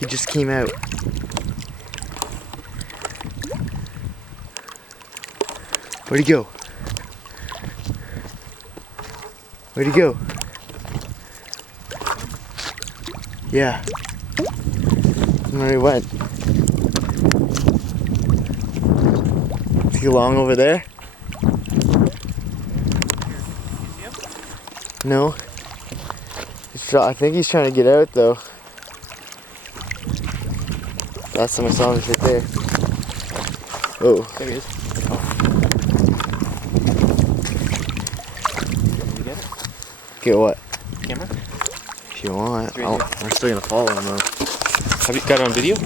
He just came out. Where'd he go? Where'd he go? Yeah. Where he went? Is he along over there? No. I think he's trying to get out though. Last time I saw him, he was right there. Oh. There he is. Did you get it? Get what? Camera? If you want. Right here. I'm still gonna follow him though. Have you got it on video?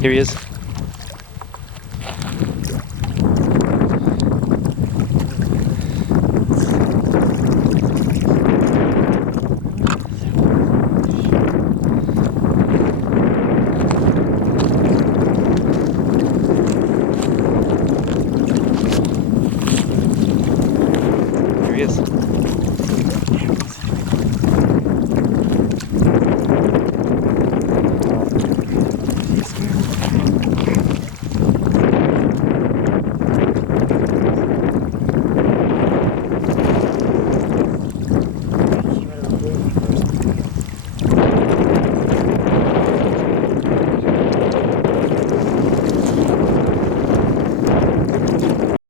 Here he is. Here he is.